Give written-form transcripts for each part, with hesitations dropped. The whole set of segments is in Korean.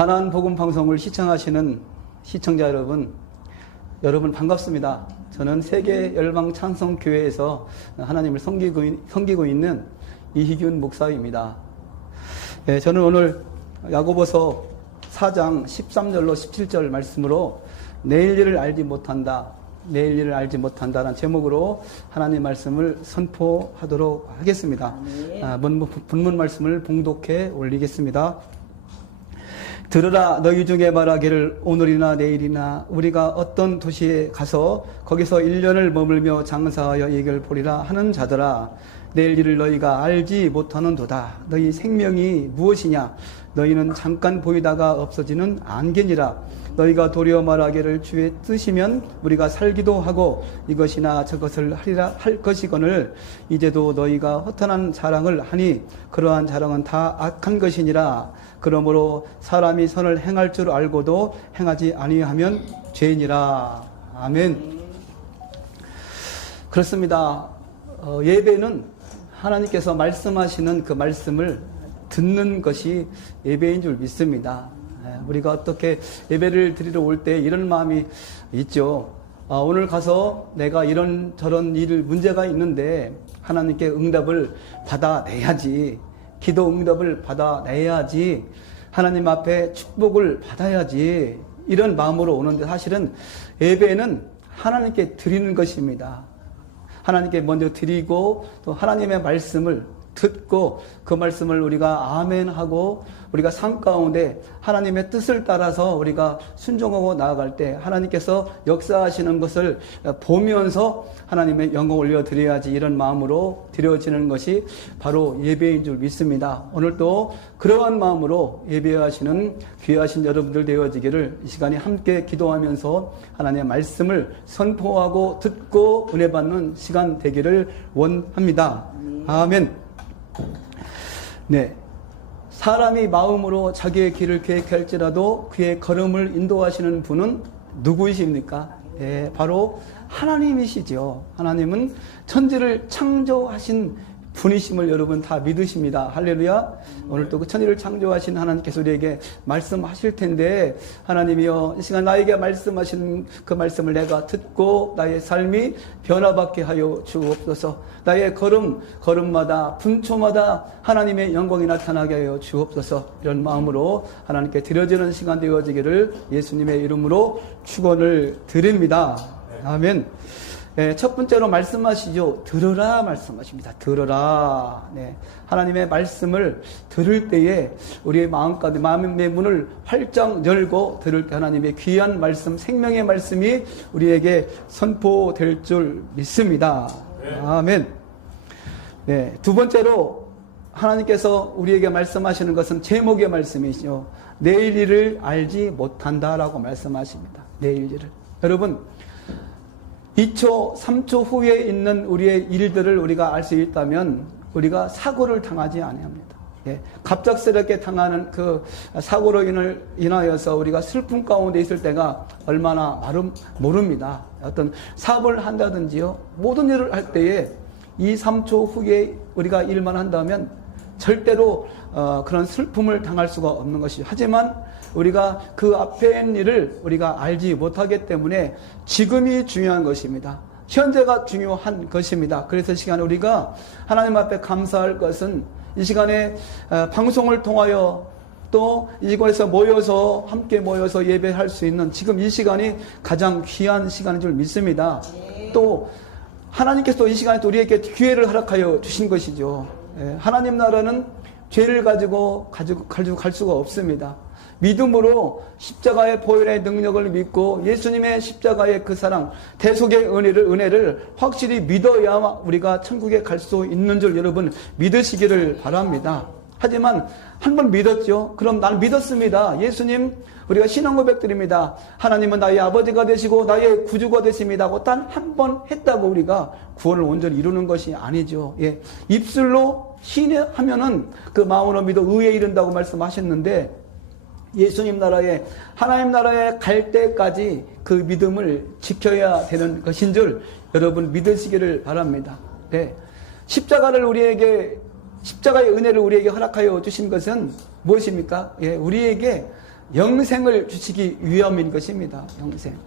가나안 복음 방송을 시청하시는 시청자 여러분, 여러분 반갑습니다. 저는 세계 열방 찬송 교회에서 하나님을 섬기고 있는 이희균 목사입니다. 저는 오늘 야고보서 4장 13절로 17절 말씀으로 내일 일을 알지 못한다, 내일 일을 알지 못한다라는 제목으로 하나님 말씀을 선포하도록 하겠습니다. 본문 말씀을 봉독해 올리겠습니다. 들으라, 너희 중에 말하기를 오늘이나 내일이나 우리가 어떤 도시에 가서 거기서 1년을 머물며 장사하여 이익을 보리라 하는 자들아, 내일 일을 너희가 알지 못하는도다. 너희 생명이 무엇이냐? 너희는 잠깐 보이다가 없어지는 안개니라. 너희가 도리어 말하기를 주의 뜻이면 우리가 살기도 하고 이것이나 저것을 하리라 할 것이거늘 이제도 너희가 허탄한 자랑을 하니 그러한 자랑은 다 악한 것이니라. 그러므로 사람이 선을 행할 줄 알고도 행하지 아니하면 죄니라. 아멘. 그렇습니다. 예배는 하나님께서 말씀하시는 그 말씀을 듣는 것이 예배인 줄 믿습니다. 우리가 어떻게 예배를 드리러 올 때 이런 마음이 있죠. 오늘 가서 내가 이런 저런 문제가 있는데 하나님께 응답을 받아내야지, 기도 응답을 받아내야지, 하나님 앞에 축복을 받아야지, 이런 마음으로 오는데 사실은 예배는 하나님께 드리는 것입니다. 하나님께 먼저 드리고 또 하나님의 말씀을 듣고 그 말씀을 우리가 아멘하고 우리가 삶 가운데 하나님의 뜻을 따라서 우리가 순종하고 나아갈 때 하나님께서 역사하시는 것을 보면서 하나님의 영광을 올려드려야지, 이런 마음으로 드려지는 것이 바로 예배인 줄 믿습니다. 오늘도 그러한 마음으로 예배하시는 귀하신 여러분들 되어지기를 이 시간에 함께 기도하면서 하나님의 말씀을 선포하고 듣고 은혜 받는 시간 되기를 원합니다. 아멘. 네. 사람이 마음으로 자기의 길을 계획할지라도 그의 걸음을 인도하시는 분은 누구이십니까? 네, 바로 하나님이시죠. 하나님은 천지를 창조하신 분이심을 여러분 다 믿으십니다. 할렐루야. 오늘 또 그 천지를 창조하신 하나님께서 우리에게 말씀하실 텐데, 하나님이여 이 시간 나에게 말씀하신 그 말씀을 내가 듣고 나의 삶이 변화받게 하여 주옵소서. 나의 걸음마다 분초마다 하나님의 영광이 나타나게 하여 주옵소서. 이런 마음으로 하나님께 드려지는 시간 되어지기를 예수님의 이름으로 축원을 드립니다. 아멘. 네, 첫 번째로 말씀하시죠. 들으라 말씀하십니다. 들으라. 네, 하나님의 말씀을 들을 때에 우리의 마음의 문을 활짝 열고 들을 때 하나님의 귀한 말씀, 생명의 말씀이 우리에게 선포될 줄 믿습니다. 아멘. 네, 두 번째로 하나님께서 우리에게 말씀하시는 것은 제목의 말씀이시죠. 내일 일을 알지 못한다라고 말씀하십니다. 내일 일을. 여러분, 2초, 3초 후에 있는 우리의 일들을 우리가 알 수 있다면 우리가 사고를 당하지 아니합니다. 예, 갑작스럽게 당하는 그 사고로 인하여서 우리가 슬픔 가운데 있을 때가 얼마나 모릅니다. 어떤 사업을 한다든지요, 모든 일을 할 때에 2, 3초 후에 우리가 일만 한다면 절대로 그런 슬픔을 당할 수가 없는 것이죠. 하지만 우리가 그 앞에 있는 일을 우리가 알지 못하기 때문에 지금이 중요한 것입니다. 현재가 중요한 것입니다. 그래서 이 시간에 우리가 하나님 앞에 감사할 것은 이 시간에 방송을 통하여 또 이곳에서 함께 모여서 예배할 수 있는 지금 이 시간이 가장 귀한 시간인 줄 믿습니다. 또 하나님께서 이 시간에 또 우리에게 기회를 허락하여 주신 것이죠. 하나님 나라는 죄를 가지고 갈 수가 없습니다. 믿음으로 십자가의 보혈의 능력을 믿고 예수님의 십자가의 그 사랑, 대속의 은혜를 확실히 믿어야 우리가 천국에 갈 수 있는 줄 여러분 믿으시기를 바랍니다. 하지만 한 번 믿었죠. 그럼 난 믿었습니다. 예수님, 우리가 신앙 고백드립니다. 하나님은 나의 아버지가 되시고 나의 구주가 되십니다 하고 단 한 번 했다고 우리가 구원을 온전히 이루는 것이 아니죠. 예. 입술로 신뢰하면은 그 마음으로 믿어 의에 이른다고 말씀하셨는데, 예수님 나라에, 하나님 나라에 갈 때까지 그 믿음을 지켜야 되는 것인 줄 여러분 믿으시기를 바랍니다. 네. 십자가의 은혜를 우리에게 허락하여 주신 것은 무엇입니까? 예, 우리에게 영생을 주시기 위함인 것입니다. 영생.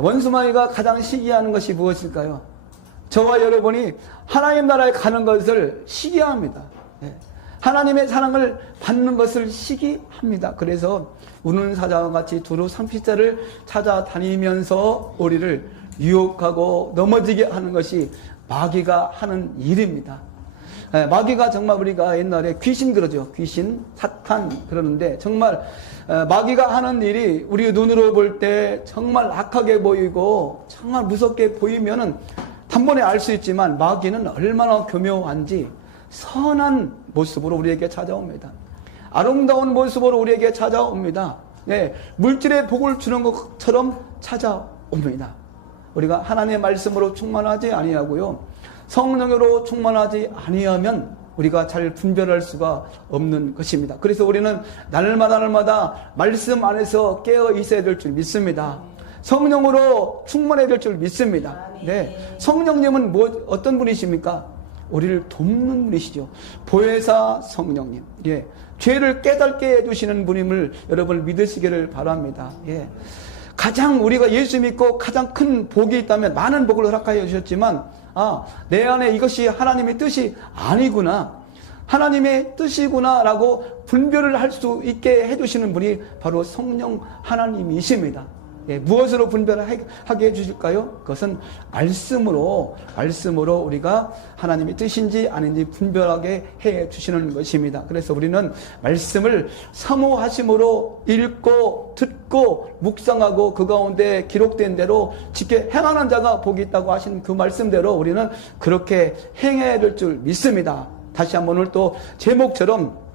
원수마귀가 가장 시기하는 것이 무엇일까요? 저와 여러분이 하나님 나라에 가는 것을 시기합니다. 하나님의 사랑을 받는 것을 시기합니다. 그래서 우는 사자와 같이 두루 상피자를 찾아다니면서 우리를 유혹하고 넘어지게 하는 것이 마귀가 하는 일입니다. 마귀가 정말 우리가 옛날에 귀신 그러죠. 귀신, 사탄 그러는데 정말 마귀가 하는 일이 우리 눈으로 볼 때 정말 악하게 보이고 정말 무섭게 보이면은 단번에 알 수 있지만 마귀는 얼마나 교묘한지 선한 모습으로 우리에게 찾아옵니다. 아름다운 모습으로 우리에게 찾아옵니다. 물질의 복을 주는 것처럼 찾아옵니다. 우리가 하나님의 말씀으로 충만하지 아니하고요, 성령으로 충만하지 아니하면 우리가 잘 분별할 수가 없는 것입니다. 그래서 우리는 날마다 말씀 안에서 깨어 있어야 될 줄 믿습니다. 성령으로 충만해야 될 줄 믿습니다. 성령님은 어떤 분이십니까? 우리를 돕는 분이시죠. 보혜사 성령님. 죄를 깨닫게 해주시는 분임을 여러분 믿으시기를 바랍니다. 가장 우리가 예수 믿고 가장 큰 복이 있다면 많은 복을 허락하여 주셨지만 내 안에 이것이 하나님의 뜻이 아니구나, 하나님의 뜻이구나 라고 분별을 할 수 있게 해주시는 분이 바로 성령 하나님이십니다. 무엇으로 분별하게 해주실까요? 그것은 말씀으로 우리가 하나님의 뜻인지 아닌지 분별하게 해주시는 것입니다. 그래서 우리는 말씀을 사모하심으로 읽고 듣고 묵상하고 그 가운데 기록된 대로 지켜 행하는 자가 복이 있다고 하신 그 말씀대로 우리는 그렇게 행해야 될 줄 믿습니다. 다시 한번 오늘 또 제목처럼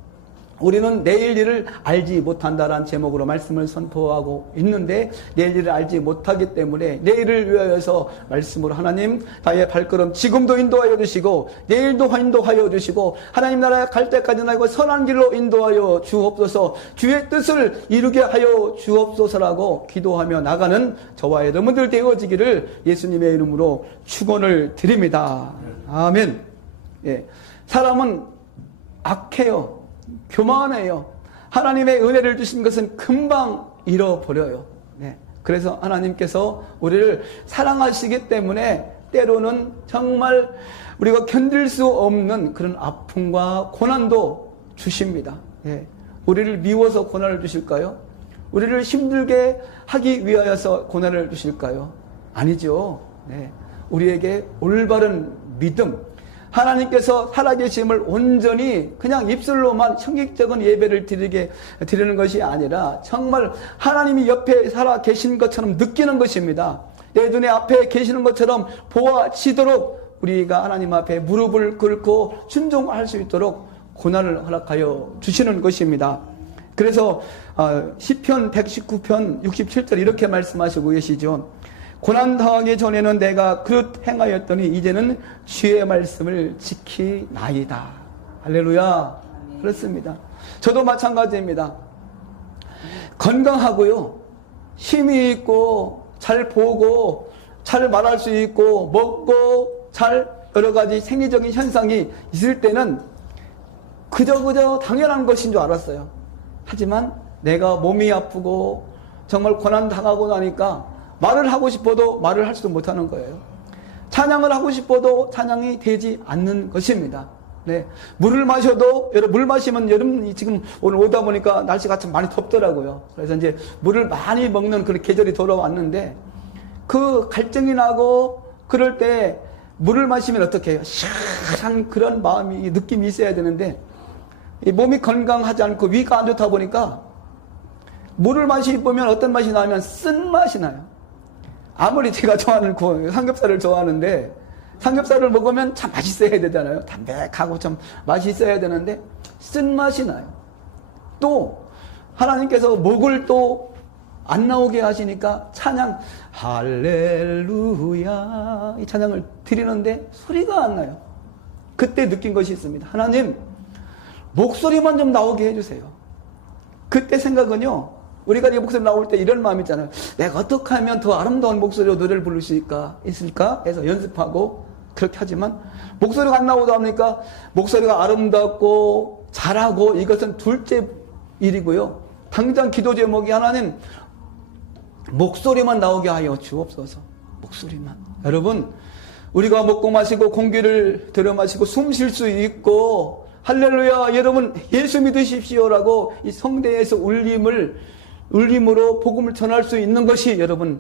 우리는 내일 일을 알지 못한다라는 제목으로 말씀을 선포하고 있는데, 내일 일을 알지 못하기 때문에 내일을 위하여서 말씀으로 하나님 나의 발걸음 지금도 인도하여 주시고 내일도 인도하여 주시고 하나님 나라에 갈 때까지 나에게 선한 길로 인도하여 주옵소서, 주의 뜻을 이루게 하여 주옵소서라고 기도하며 나가는 저와 여러분들 되어지기를 예수님의 이름으로 축원을 드립니다. 아멘. 사람은 악해요. 교만해요. 하나님의 은혜를 주신 것은 금방 잃어버려요. 그래서 하나님께서 우리를 사랑하시기 때문에 때로는 정말 우리가 견딜 수 없는 그런 아픔과 고난도 주십니다. 우리를 미워서 고난을 주실까요? 우리를 힘들게 하기 위하여서 고난을 주실까요? 아니죠. 우리에게 올바른 믿음, 하나님께서 살아계심을 온전히 그냥 입술로만 형식적인 예배를 드리는 것이 아니라 정말 하나님이 옆에 살아계신 것처럼 느끼는 것입니다. 내 눈에 앞에 계시는 것처럼 보아지도록 우리가 하나님 앞에 무릎을 꿇고 순종할 수 있도록 고난을 허락하여 주시는 것입니다. 그래서 시편 119편 67절 이렇게 말씀하시고 계시죠. 고난당하기 전에는 내가 그릇 행하였더니 이제는 주의 말씀을 지키나이다. 할렐루야. 그렇습니다. 저도 마찬가지입니다. 건강하고요, 힘이 있고 잘 보고 잘 말할 수 있고 먹고 잘 여러 가지 생리적인 현상이 있을 때는 그저 당연한 것인 줄 알았어요. 하지만 내가 몸이 아프고 정말 고난당하고 나니까 말을 하고 싶어도 말을 할 수도 못하는 거예요. 찬양을 하고 싶어도 찬양이 되지 않는 것입니다. 물을 마셔도, 물 마시면 여름, 지금 오늘 오다 보니까 날씨가 참 많이 덥더라고요. 그래서 이제 물을 많이 먹는 그런 계절이 돌아왔는데, 그 갈증이 나고 그럴 때 물을 마시면 어떻게 해요? 시원한 그런 마음이, 느낌이 있어야 되는데, 이 몸이 건강하지 않고 위가 안 좋다 보니까 물을 마시면 어떤 맛이 나면 쓴맛이 나요. 아무리 제가 좋아하는 삼겹살을 좋아하는데 삼겹살을 먹으면 참 맛있어야 되잖아요. 담백하고 참 맛있어야 되는데 쓴맛이 나요. 또 하나님께서 목을 또 안 나오게 하시니까 찬양 할렐루야 이 찬양을 드리는데 소리가 안 나요. 그때 느낀 것이 있습니다. 하나님, 목소리만 좀 나오게 해주세요. 그때 생각은요, 우리가 이 목소리 나올 때 이런 마음 있잖아요. 내가 어떻게 하면 더 아름다운 목소리로 노래를 부를 수 있을까 해서 연습하고 그렇게 하지만 목소리가 안 나오다 보니까 목소리가 아름답고 잘하고 이것은 둘째 일이고요. 당장 기도 제목이 하나님 목소리만 나오게 하여 주옵소서. 목소리만. 여러분, 우리가 먹고 마시고 공기를 들여 마시고 숨 쉴 수 있고 할렐루야 여러분 예수 믿으십시오라고 이 성대에서 울림으로 복음을 전할 수 있는 것이 여러분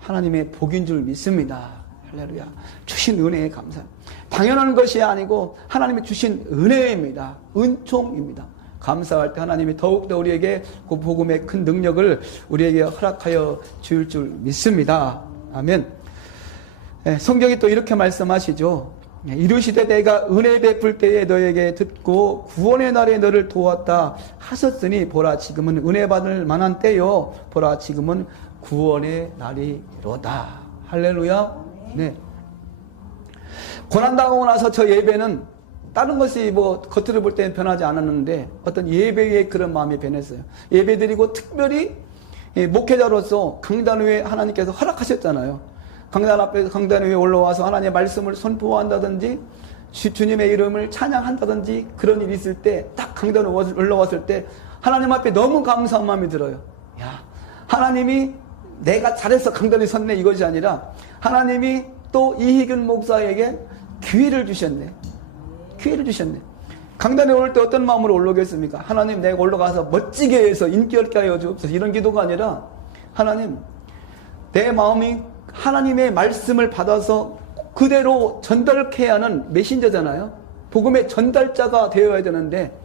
하나님의 복인 줄 믿습니다. 할렐루야. 주신 은혜에 감사합니다. 당연한 것이 아니고 하나님이 주신 은혜입니다. 은총입니다. 감사할 때 하나님이 더욱더 우리에게 그 복음의 큰 능력을 우리에게 허락하여 주일 줄 믿습니다. 아멘. 성경이 또 이렇게 말씀하시죠. 이르시되 내가 은혜 베풀 때에 너에게 듣고 구원의 날에 너를 도왔다 하셨으니 보라 지금은 은혜 받을 만한 때요 보라 지금은 구원의 날이로다. 할렐루야. 네. 고난당하고 나서 저 예배는 다른 것이 뭐 겉으로 볼 때는 변하지 않았는데 어떤 예배의 그런 마음이 변했어요. 예배 드리고 특별히 목회자로서 강단 위에 하나님께서 허락하셨잖아요. 강단 위에 올라와서 하나님의 말씀을 선포한다든지 주님의 이름을 찬양한다든지 그런 일이 있을 때 딱 강단에 올라왔을 때 하나님 앞에 너무 감사한 마음이 들어요. 야, 하나님이 내가 잘해서 강단에 섰네 이것이 아니라 하나님이 또 이희균 목사에게 기회를 주셨네. 기회를 주셨네. 강단에 오를 때 어떤 마음으로 올라오겠습니까? 하나님 내가 올라가서 멋지게 해서 인기 얻게 하여 주옵소서 이런 기도가 아니라 하나님 내 마음이 하나님의 말씀을 받아서 그대로 전달케 하는 메신저잖아요. 복음의 전달자가 되어야 되는데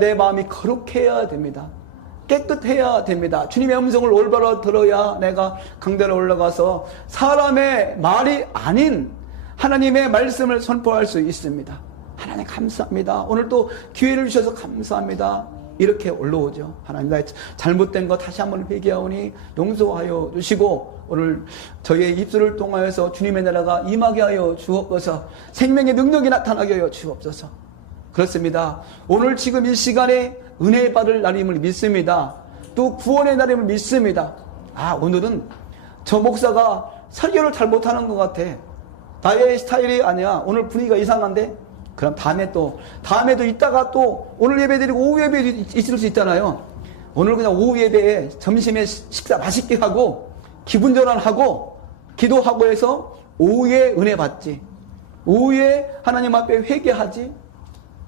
내 마음이 거룩해야 됩니다. 깨끗해야 됩니다. 주님의 음성을 올바로 들어야 내가 강단에 올라가서 사람의 말이 아닌 하나님의 말씀을 선포할 수 있습니다. 하나님 감사합니다. 오늘 또 기회를 주셔서 감사합니다. 이렇게 올라오죠. 하나님 나의 잘못된 거 다시 한번 회개하오니 용서하여 주시고 오늘 저희의 입술을 통하여서 주님의 나라가 임하게 하여 주옵소서. 생명의 능력이 나타나게 하여 주옵소서. 그렇습니다. 오늘 지금 이 시간에 은혜 받을 날임을 믿습니다. 또 구원의 날임을 믿습니다. 오늘은 저 목사가 설교를 잘 못하는 것 같아. 나의 스타일이 아니야. 오늘 분위기가 이상한데? 그럼 다음에도 있다가 또 오늘 예배 드리고 오후 예배 있을 수 있잖아요. 오늘 그냥 오후 예배에 점심에 식사 맛있게 하고 기분 전환하고 기도하고 해서 오후에 은혜 받지. 오후에 하나님 앞에 회개하지.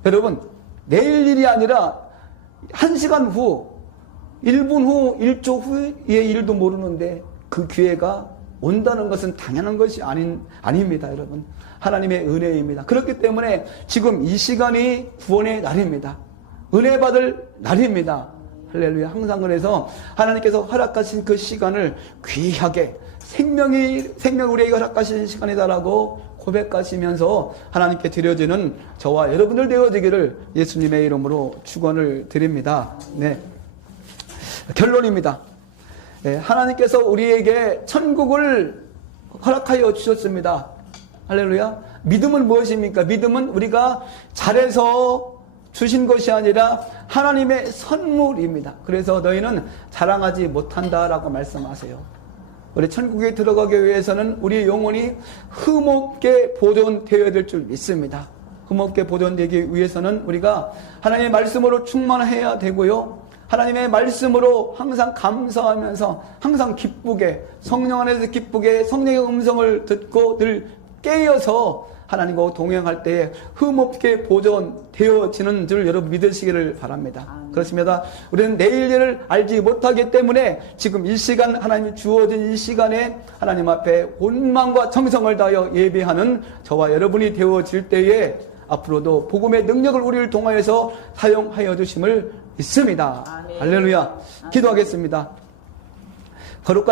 여러분 내일 일이 아니라 1시간 후 1분 후 1초 후의 일도 모르는데 그 기회가 온다는 것은 당연한 것이 아닙니다. 여러분 하나님의 은혜입니다. 그렇기 때문에 지금 이 시간이 구원의 날입니다. 은혜 받을 날입니다. 할렐루야. 항상 그래서 하나님께서 허락하신 그 시간을 귀하게 생명을 우리에게 허락하신 시간이다라고 고백하시면서 하나님께 드려지는 저와 여러분들 되어지기를 예수님의 이름으로 축원을 드립니다. 네. 결론입니다. 네, 하나님께서 우리에게 천국을 허락하여 주셨습니다. 할렐루야. 믿음은 무엇입니까? 믿음은 우리가 잘해서 주신 것이 아니라 하나님의 선물입니다. 그래서 너희는 자랑하지 못한다라고 말씀하세요. 우리 천국에 들어가기 위해서는 우리의 영혼이 흠없게 보존되어야 될 줄 믿습니다. 흠없게 보존되기 위해서는 우리가 하나님의 말씀으로 충만해야 되고요. 하나님의 말씀으로 항상 감사하면서 항상 기쁘게 성령 안에서 기쁘게 성령의 음성을 듣고 늘 깨어서 하나님과 동행할 때에 흠없게 보존되어지는 줄 여러분 믿으시기를 바랍니다. 그렇습니다. 우리는 내일 일을 알지 못하기 때문에 지금 이 시간 하나님이 주어진 이 시간에 하나님 앞에 온 마음과 정성을 다하여 예배하는 저와 여러분이 되어질 때에 앞으로도 복음의 능력을 우리를 통하여서 사용하여 주심을 믿습니다. 할렐루야. 기도하겠습니다. 거룩하신